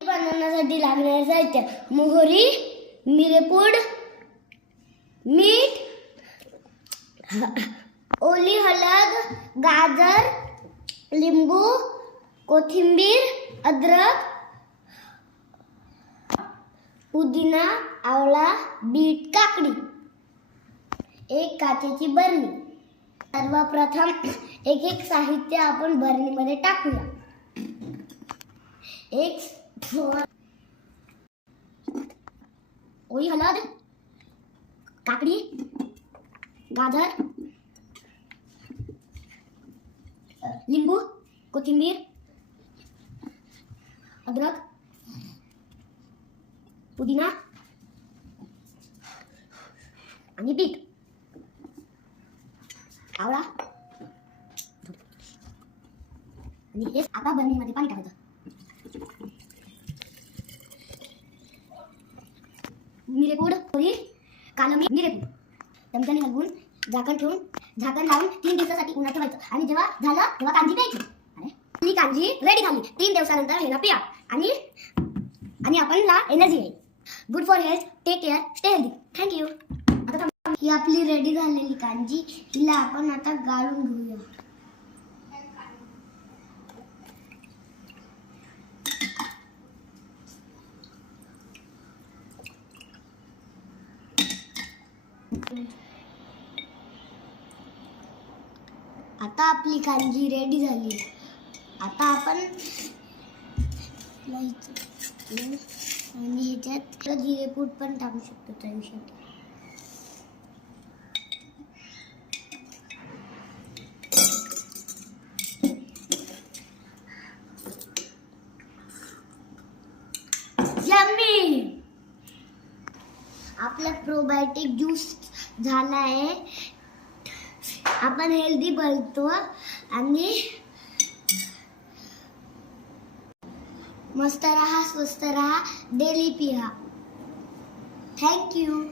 बनवण्यासाठी लागणारे साहित्य: मोहरी, मिरेपूड, मीठ, ओली हळद, गाजर, लिंबू, कोथिंबीर, अद्रक, पुदिना, आवळा, बीट, काकडी. एक काचेची बरणी. सर्वप्रथम एक साहित्य आपण बरणीमध्ये टाकूया. एक ओली हळद, काकडी, गाजर, लिंबू, कोथिंबीर, अद्रक, पुदिना आणि बीट, आवळा आणि हे आता बरणीमध्ये पाणी टाकायचं. मिरेपूड, पोळी, कालं मीठ, मिरेपूड चमच्याने हलवून झाकण ठेवून झाकण लावून 3 दिवसासाठी उन्हात ठेवायचं. आणि जेव्हा झालं तेव्हा कांजी प्यायची. ही कांजी रेडी झाली. 3 दिवसानंतर हे पिया आणि आपणला एनर्जी येईल. Good for health. Take care. Stay healthy. Thank you. ही आपली रेडी झालेली कांजी. हिला आपण आता गाळून घेऊया. आता आपली कांजी रेडी झाली. आता आपण आणि ह्याच्यात जिरेपूड पण टाकू शकतो चवीसाठी. यम्मी. आपला प्रोबायोटिक ज्यूस झाला आहे. आपण हेल्दी बनतो आणि मस्त रहा, स्वस्थ रहा, डेली पिहा. थँक्यू.